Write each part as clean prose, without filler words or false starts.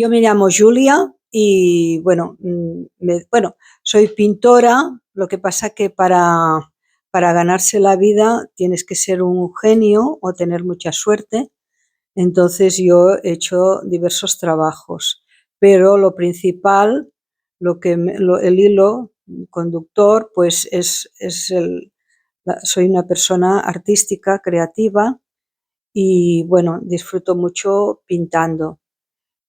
Yo me llamo Julia y bueno, soy pintora. Lo que pasa que para ganarse la vida tienes que ser un genio o tener mucha suerte. Entonces yo he hecho diversos trabajos, pero lo principal, el hilo conductor, pues soy una persona artística, creativa y bueno, disfruto mucho pintando.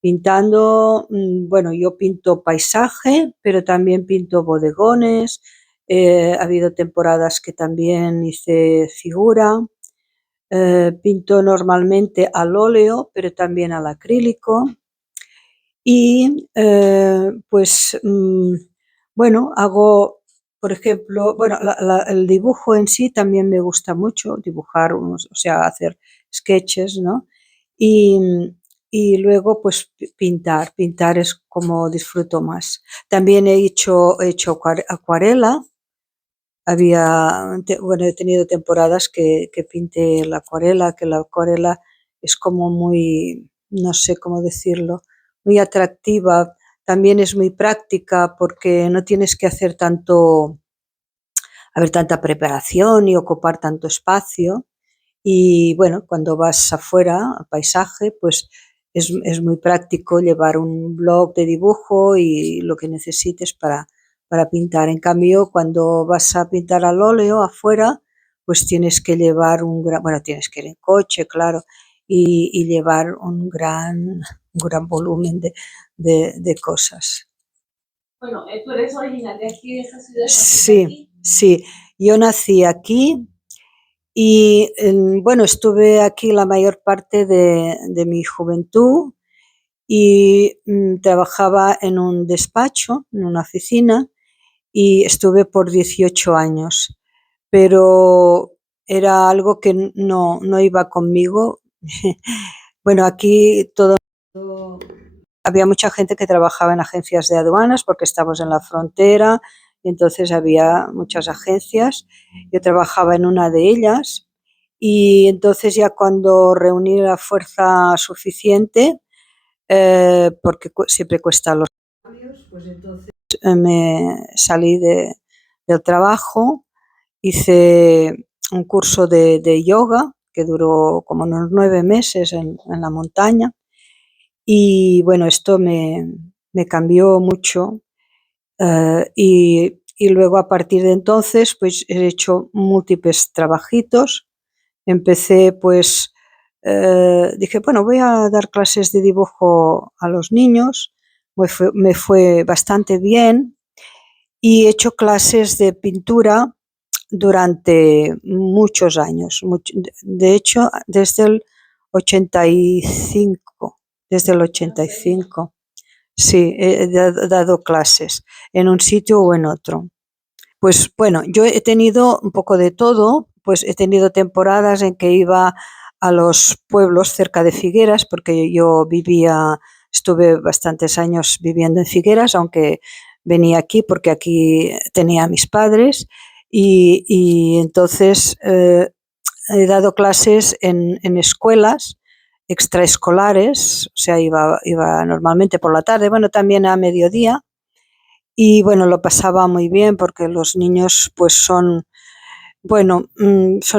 Bueno, yo pinto paisaje, pero también pinto bodegones. Ha habido temporadas que también hice figura. Pinto normalmente al óleo, pero también al acrílico. Y bueno, hago, por ejemplo, bueno, el dibujo en sí también me gusta mucho, dibujar, o sea, hacer sketches, ¿no? Y, y luego, pues pintar es como disfruto más. También he hecho acuarela. Bueno, he tenido temporadas que pinté la acuarela, que la acuarela es como muy, no sé cómo decirlo, muy atractiva. También es muy práctica porque no tienes que hacer tanta preparación y ocupar tanto espacio. Y bueno, cuando vas afuera, a paisaje, pues es muy práctico llevar un bloc de dibujo y lo que necesites para pintar. En cambio, cuando vas a pintar al óleo afuera, pues tienes que llevar bueno, tienes que ir en coche, claro, y llevar un gran volumen de cosas. Bueno, tú eres originaria de aquí, de esa ciudad. Sí, aquí. Sí, yo nací aquí y bueno, estuve aquí la mayor parte de mi juventud y trabajaba en un despacho, en una oficina, y estuve por 18 años, pero era algo que no iba conmigo. Bueno, aquí había mucha gente que trabajaba en agencias de aduanas porque estamos en la frontera, y entonces había muchas agencias. Yo trabajaba en una de ellas y entonces ya cuando reuní la fuerza suficiente, porque siempre cuesta los cambios, pues entonces me salí del trabajo, hice un curso de yoga que duró como unos 9 meses en la montaña. Y bueno, esto me cambió mucho. Y luego a partir de entonces pues he hecho múltiples trabajitos. Empecé pues, dije, bueno, voy a dar clases de dibujo a los niños. Me fue bastante bien y he hecho clases de pintura durante muchos años. De hecho, desde el 85, desde el 85. Sí, he dado clases en un sitio o en otro. Pues bueno, yo he tenido un poco de todo, pues he tenido temporadas en que iba a los pueblos cerca de Figueras, porque estuve bastantes años viviendo en Figueras, aunque venía aquí porque aquí tenía a mis padres y entonces he dado clases en escuelas extraescolares, o sea, iba normalmente por la tarde, bueno, también a mediodía. Y bueno, lo pasaba muy bien porque los niños pues son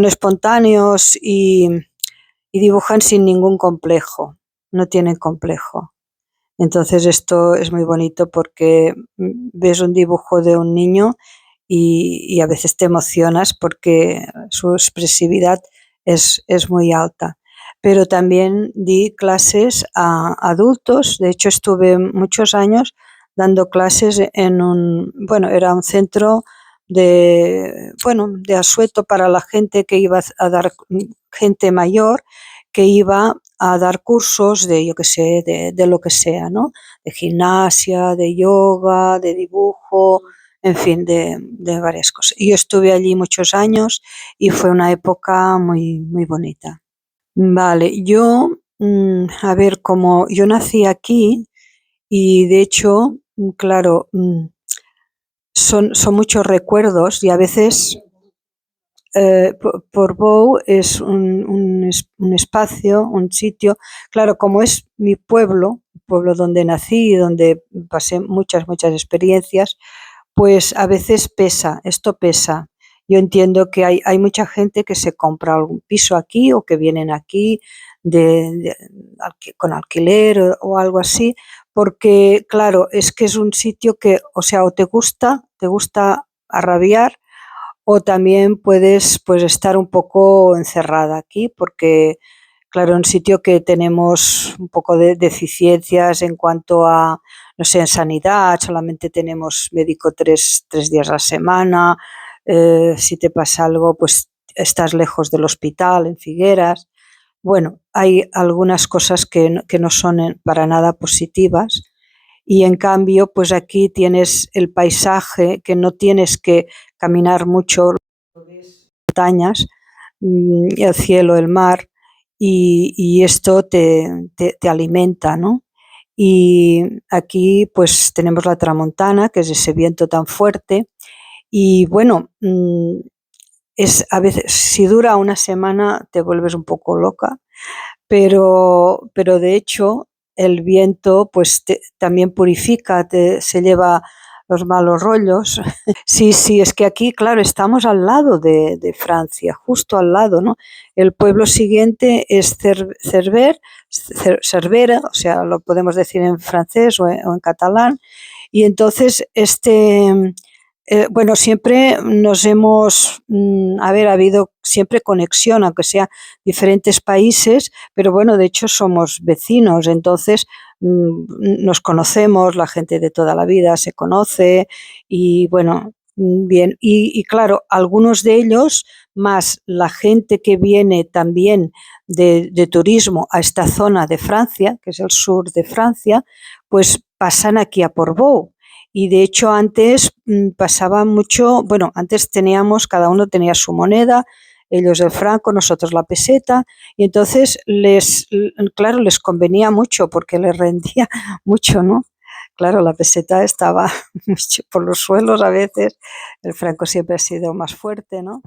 espontáneos y dibujan sin ningún complejo, no tienen complejo. Entonces esto es muy bonito porque ves un dibujo de un niño y a veces te emocionas porque su expresividad es muy alta. Pero también di clases a adultos. De hecho estuve muchos años dando clases bueno, era un centro de asueto para la gente que iba a dar, gente mayor que iba a dar cursos de, yo qué sé, de lo que sea, ¿no? De gimnasia, de yoga, de dibujo, en fin, de varias cosas. Y yo estuve allí muchos años y fue una época muy, muy bonita. Vale, a ver, como yo nací aquí y de hecho, claro, son muchos recuerdos y a veces Portbou es un espacio, un sitio, claro, como es mi pueblo, pueblo donde nací y donde pasé muchas, muchas experiencias, pues a veces pesa, esto pesa. Yo entiendo que hay mucha gente que se compra algún piso aquí o que vienen aquí con alquiler o algo así, porque claro, es que es un sitio que, o sea, o te gusta a rabiar, o también puedes pues estar un poco encerrada aquí, porque claro, un sitio que tenemos un poco de deficiencias en cuanto a, no sé, en sanidad, solamente tenemos médico tres días a la semana, si te pasa algo, pues estás lejos del hospital, en Figueras. Bueno, hay algunas cosas que no son para nada positivas y en cambio, pues aquí tienes el paisaje que no tienes que caminar mucho, montañas, el cielo, el mar, y esto te alimenta, ¿no? Y aquí pues tenemos la tramontana, que es ese viento tan fuerte, y bueno, es a veces, si dura una semana te vuelves un poco loca, pero de hecho el viento pues también purifica, se lleva los malos rollos. Sí, sí, es que aquí, claro, estamos al lado de Francia, justo al lado, ¿no? El pueblo siguiente es Cervera, o sea, lo podemos decir en francés o en catalán, y entonces bueno, siempre nos hemos, a ver, ha habido siempre conexión, aunque sea diferentes países, pero bueno, de hecho somos vecinos, entonces nos conocemos, la gente de toda la vida se conoce y bueno, bien, y claro, algunos de ellos, más la gente que viene también de turismo a esta zona de Francia, que es el sur de Francia, pues pasan aquí a Portbou. Y de hecho antes pasaba mucho, bueno, antes teníamos, cada uno tenía su moneda, ellos el franco, nosotros la peseta, y entonces claro, les convenía mucho porque les rendía mucho, ¿no? Claro, la peseta estaba mucho por los suelos a veces, el franco siempre ha sido más fuerte, ¿no?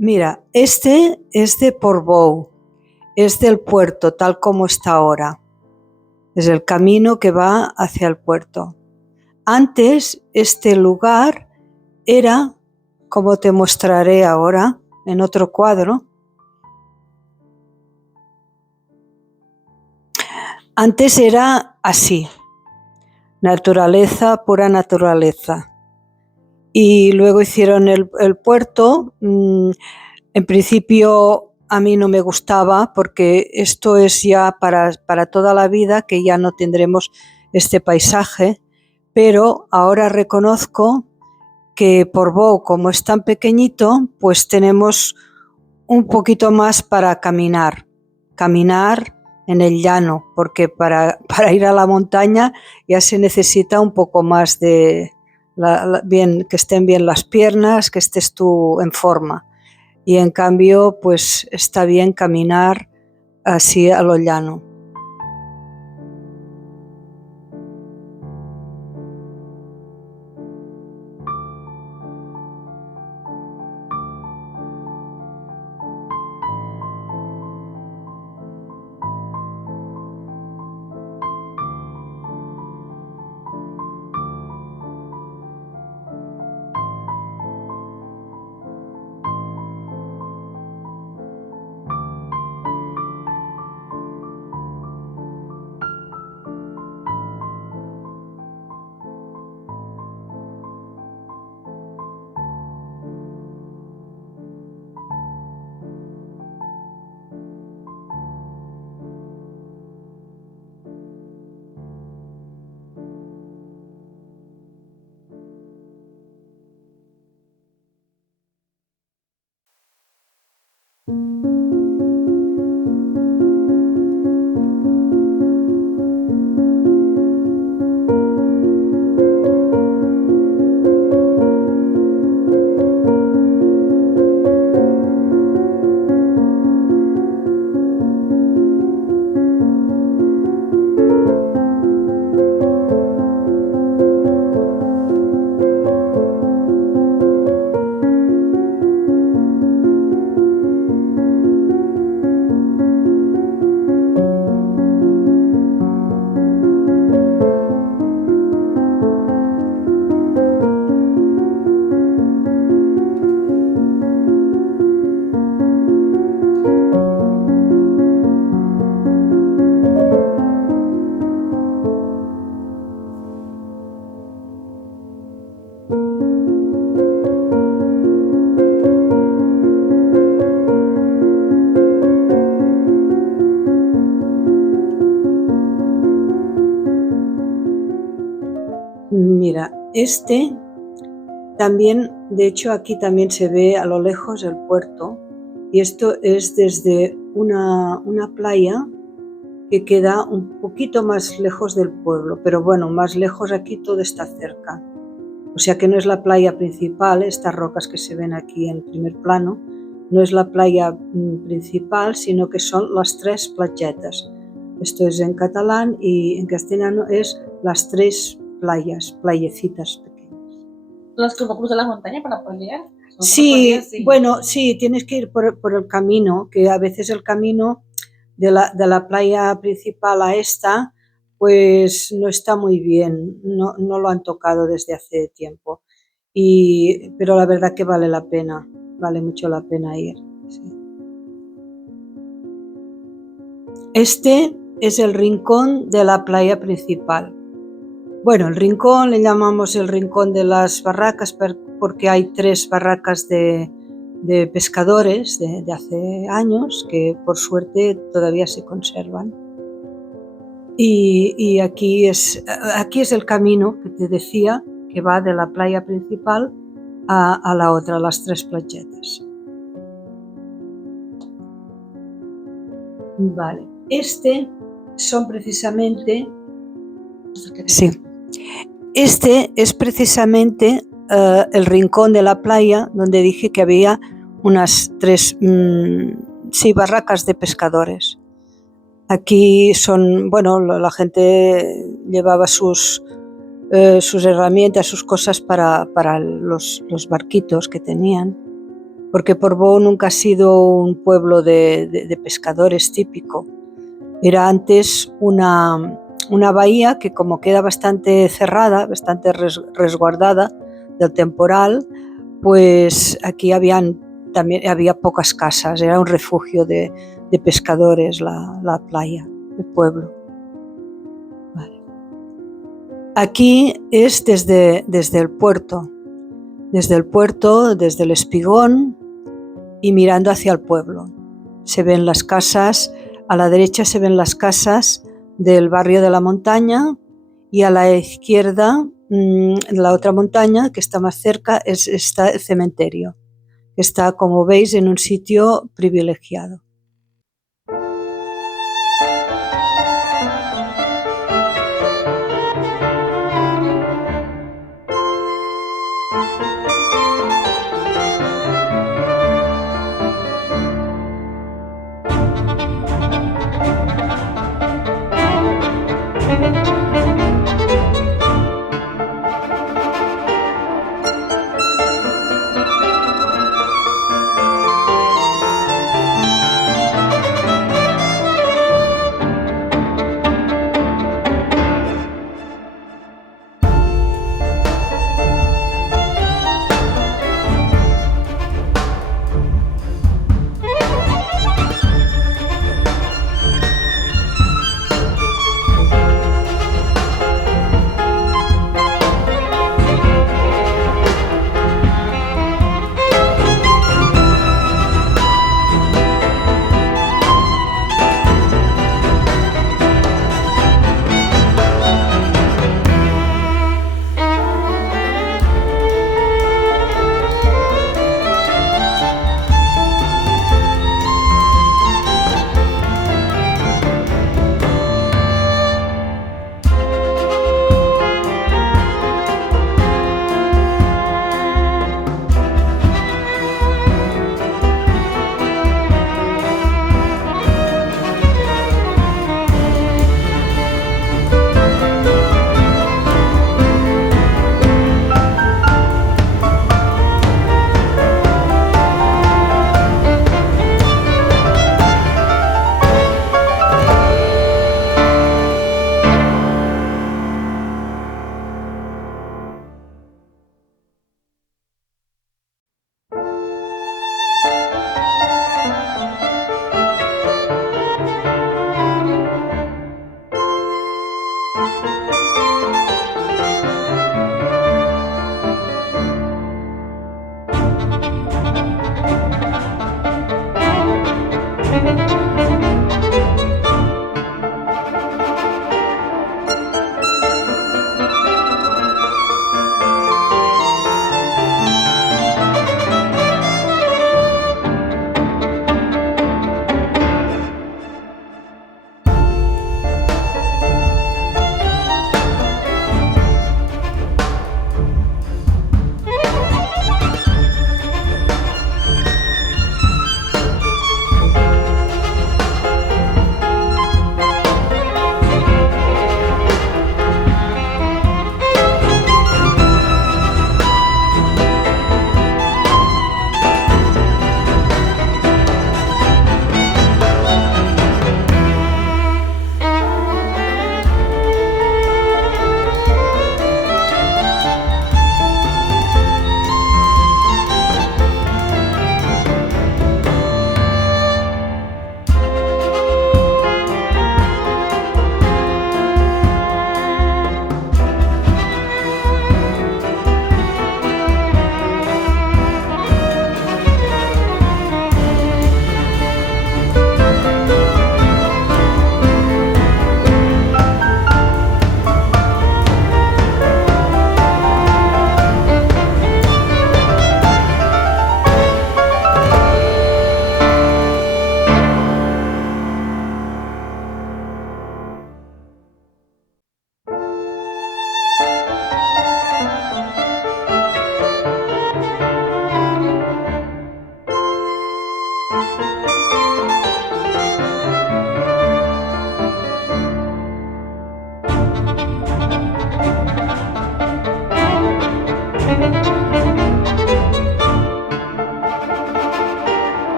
Mira, este es de Portbou, es del puerto tal como está ahora, es el camino que va hacia el puerto. Antes este lugar era, como te mostraré ahora en otro cuadro, antes era así, naturaleza, pura naturaleza. Y luego hicieron el puerto. En principio a mí no me gustaba porque esto es ya para toda la vida, que ya no tendremos este paisaje, pero ahora reconozco que Portbou, como es tan pequeñito, pues tenemos un poquito más para caminar en el llano, porque para ir a la montaña ya se necesita un poco más de, bien, que estén bien las piernas, que estés tú en forma. Y en cambio, pues está bien caminar así a lo llano. Este también, de hecho, aquí también se ve a lo lejos el puerto, y esto es desde una playa que queda un poquito más lejos del pueblo, pero bueno, más lejos aquí todo está cerca. O sea que no es la playa principal, estas rocas que se ven aquí en primer plano, no es la playa principal, sino que son las tres playetas. Esto es en catalán y en castellano es las tres playas, playecitas pequeñas. Los que uno cruza la montaña para poder llegar. Sí, bueno, sí, tienes que ir por el camino, que a veces el camino de la playa principal a esta, pues no está muy bien, no lo han tocado desde hace tiempo. Pero la verdad que vale la pena, vale mucho la pena ir. Sí. Este es el rincón de la playa principal. Bueno, el rincón le llamamos el rincón de las barracas porque hay 3 barracas de pescadores de hace años que por suerte todavía se conservan. Y aquí es el camino que te decía, que va de la playa principal a la otra, las 3 playetas. Vale, son precisamente... Sí, este es precisamente el rincón de la playa donde dije que había unas 3 barracas de pescadores. Aquí bueno, la gente llevaba sus herramientas, sus cosas para los barquitos que tenían, porque Portbou nunca ha sido un pueblo de pescadores típico. Era antes una bahía que, como queda bastante cerrada, bastante resguardada del temporal, pues aquí también había pocas casas, era un refugio de pescadores la playa, el pueblo. Vale. Aquí es desde el puerto, desde el espigón y mirando hacia el pueblo. Se ven las casas, a la derecha se ven las casas del barrio de la montaña y a la izquierda, la otra montaña que está más cerca, está el cementerio, que está, como veis, en un sitio privilegiado.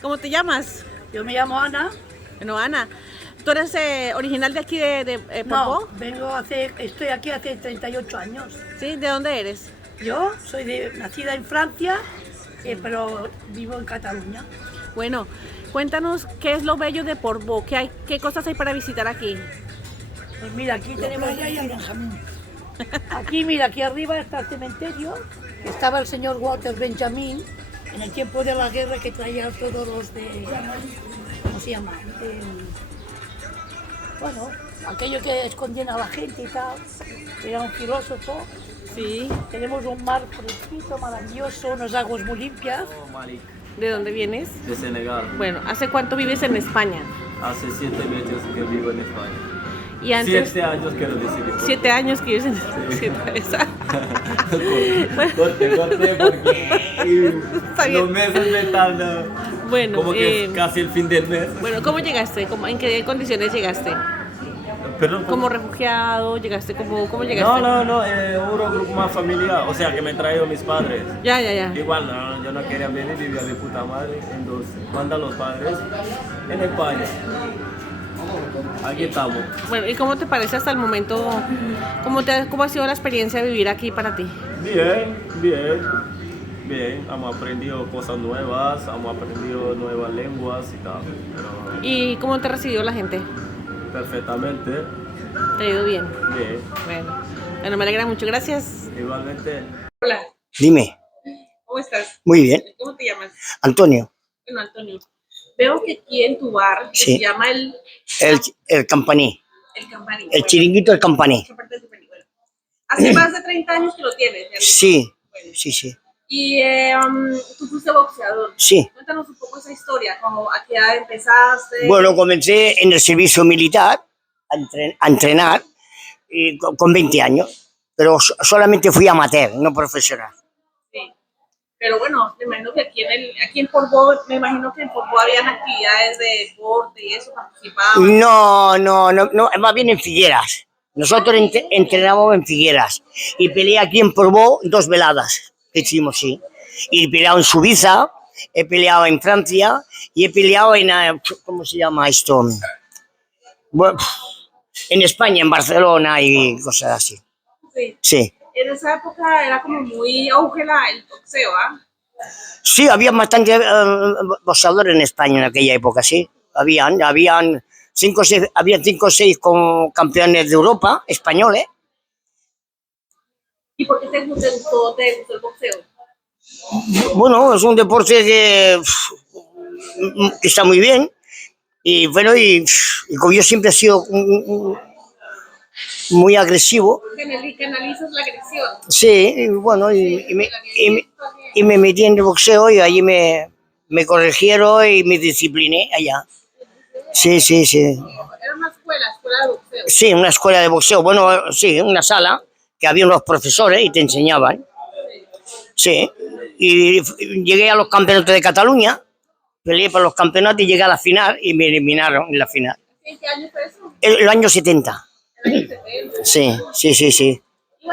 ¿Cómo te llamas? Yo me llamo Ana. Bueno, Ana, ¿tú eres original de aquí de Portbou? No, estoy aquí hace 38 años. ¿Sí? ¿De dónde eres? Yo soy nacida en Francia, pero vivo en Cataluña. Bueno, cuéntanos qué es lo bello de Portbou, qué cosas hay para visitar aquí. Pues mira, aquí tenemos... Aquí, mira, aquí arriba está el cementerio. Estaba el señor Walter Benjamin en el tiempo de la guerra, que traía todos los de... ¿Cómo se llama? Bueno, aquello que escondían a la gente y tal. Era un filósofo. Sí. Tenemos un mar fresquito, maravilloso, unas aguas muy limpias. ¿De dónde vienes? De Senegal. Bueno, ¿hace cuánto vives en España? Hace 7 meses que vivo en España. Y antes, 7 años quiero decir. 7 años que vives en España. Corte, porque Está bien. los meses me tardan. Bueno, Como que es casi el fin del mes. bueno, ¿cómo llegaste? ¿En qué condiciones llegaste? Perdón, ¿Como refugiado? ¿Llegaste cómo llegaste? No, un grupo más familiar, o sea, que me han traído mis padres. Ya. Igual, no, yo no quería venir, vivía de puta madre, entonces mandan los padres en España. Aquí estamos. Bueno, ¿y cómo te parece hasta el momento? ¿Cómo ha sido la experiencia de vivir aquí para ti? Bien, hemos aprendido cosas nuevas, hemos aprendido nuevas lenguas y tal. Pero ¿Y cómo te recibió la gente? perfectamente, ¿Te ha ido bien? bien. Bueno, me alegra mucho. Gracias. Igualmente. Hola, Dime, ¿cómo estás? muy bien. ¿Cómo te llamas? Antonio, Bueno, Antonio, veo que aquí en tu bar Sí. se llama el campaní, el Campani. el chiringuito del campaní. Esa parte del Campani, bueno. Hace más de 30 años que lo tienes. ¿Cierto? Sí, Bueno. sí. Y tú fuiste boxeador. Sí. Cuéntanos un poco esa historia, como a qué edad empezaste. Bueno, comencé en el servicio militar a entrenar con 20 años, pero solamente fui amateur, no profesional. Sí. Pero bueno, me imagino que aquí en Portbou, me imagino que en Portbou habían actividades de deporte y eso, participaban. No, más bien en Figueras. Nosotros entrenábamos en Figueras y peleé aquí en Portbou 2 veladas que hicimos, sí. Y he peleado en Suiza, he peleado en Francia y he peleado en, ¿cómo se llama esto? Bueno, en España, en Barcelona y cosas así. Sí. Sí. en esa época era como muy auge el boxeo, ¿ah? Sí, había bastante boxeadores en España en aquella época, sí. Habían 5 o 6 campeones de Europa, españoles. ¿Y por qué te gustó el boxeo? Bueno, es un deporte que está muy bien. Y bueno, y como yo siempre he sido muy agresivo. Canalizas la agresión. Sí, y bueno, y me metí en el boxeo y allí me corrigieron y me discipliné allá. Sí. Era una escuela de boxeo. Sí, una escuela de boxeo. Bueno, sí, una sala que había unos profesores y te enseñaban. Sí, y llegué a los campeonatos de Cataluña, peleé por los campeonatos y llegué a la final y me eliminaron en la final. ¿En qué año fue eso? El año 70. El año 70. Sí. ¿Y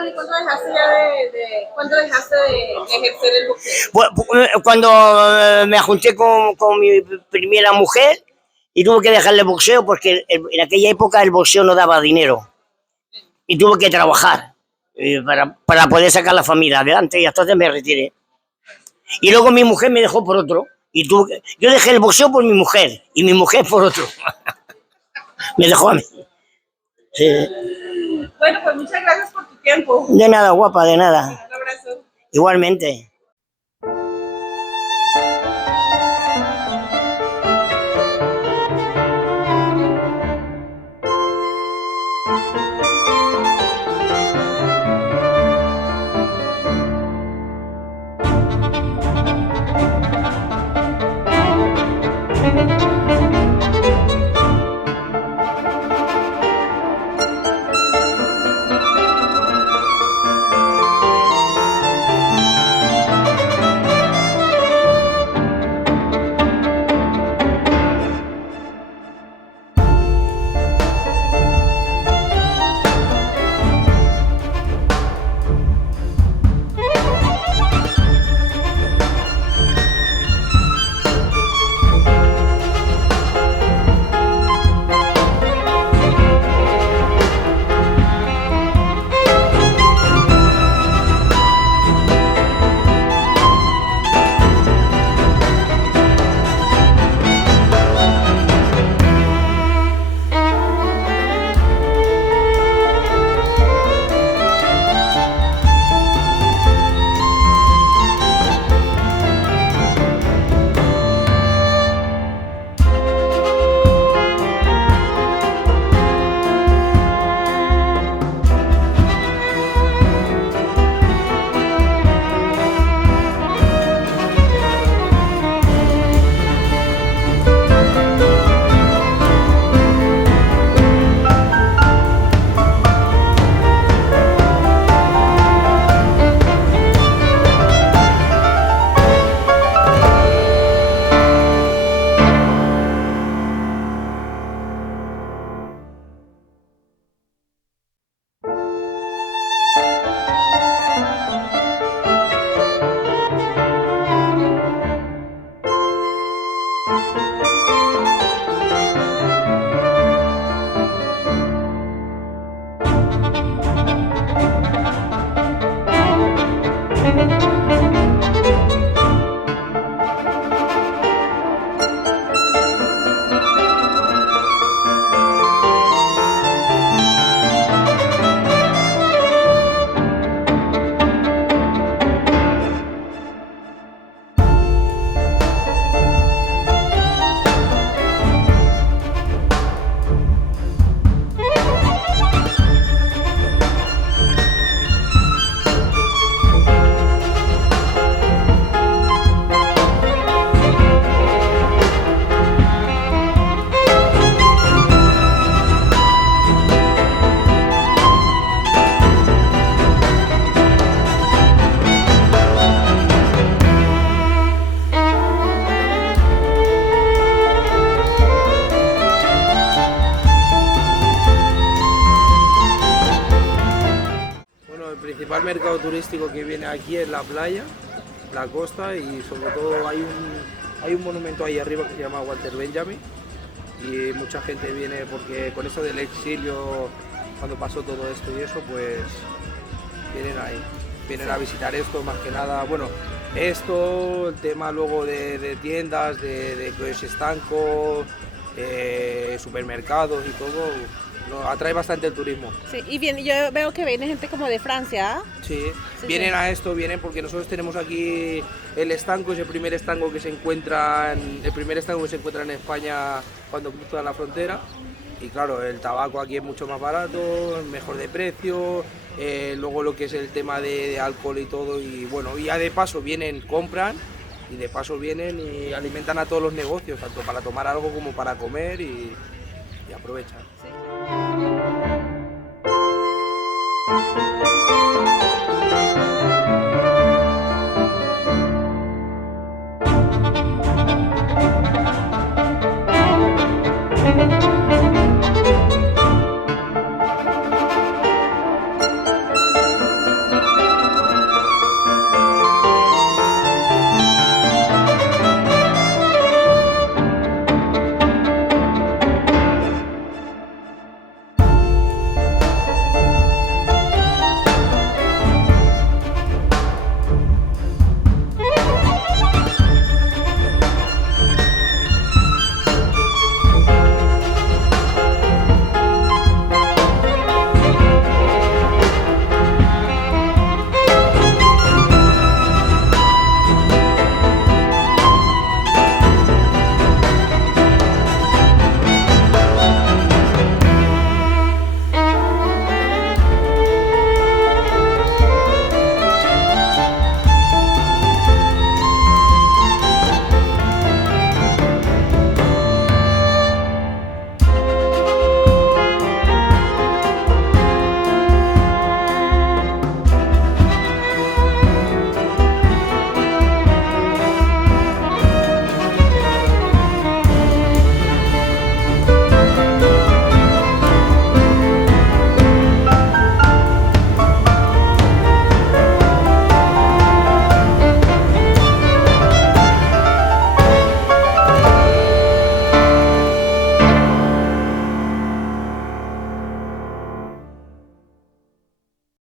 cuándo dejaste de ejercer el boxeo? Bueno, cuando me junté con mi primera mujer y tuve que dejarle el boxeo porque en aquella época el boxeo no daba dinero y tuve que trabajar para poder sacar la familia adelante y entonces me retiré. Y luego mi mujer me dejó por otro y yo dejé el boxeo por mi mujer y mi mujer por otro. Me dejó a mí. Sí. Bueno, pues muchas gracias por tu tiempo. De nada, guapa, de nada. Un abrazo. Igualmente. principal mercado turístico que viene aquí es la playa, la costa, y sobre todo hay un monumento ahí arriba que se llama Walter Benjamin, y mucha gente viene porque con eso del exilio, cuando pasó todo esto y eso, pues vienen ahí, vienen a visitar esto más que nada, bueno, esto, el tema luego de tiendas, de estanco, supermercados y todo, atrae bastante el turismo. Sí, y bien, yo veo que viene gente como de Francia. Sí, vienen a esto, vienen porque nosotros tenemos aquí el estanco, es el primer estanco que se encuentra en España cuando cruzan la frontera. Y claro, el tabaco aquí es mucho más barato, mejor de precio, luego lo que es el tema de alcohol y todo, y bueno, ya de paso vienen, compran, y de paso vienen y alimentan a todos los negocios, tanto para tomar algo como para comer y aprovechan. Sí.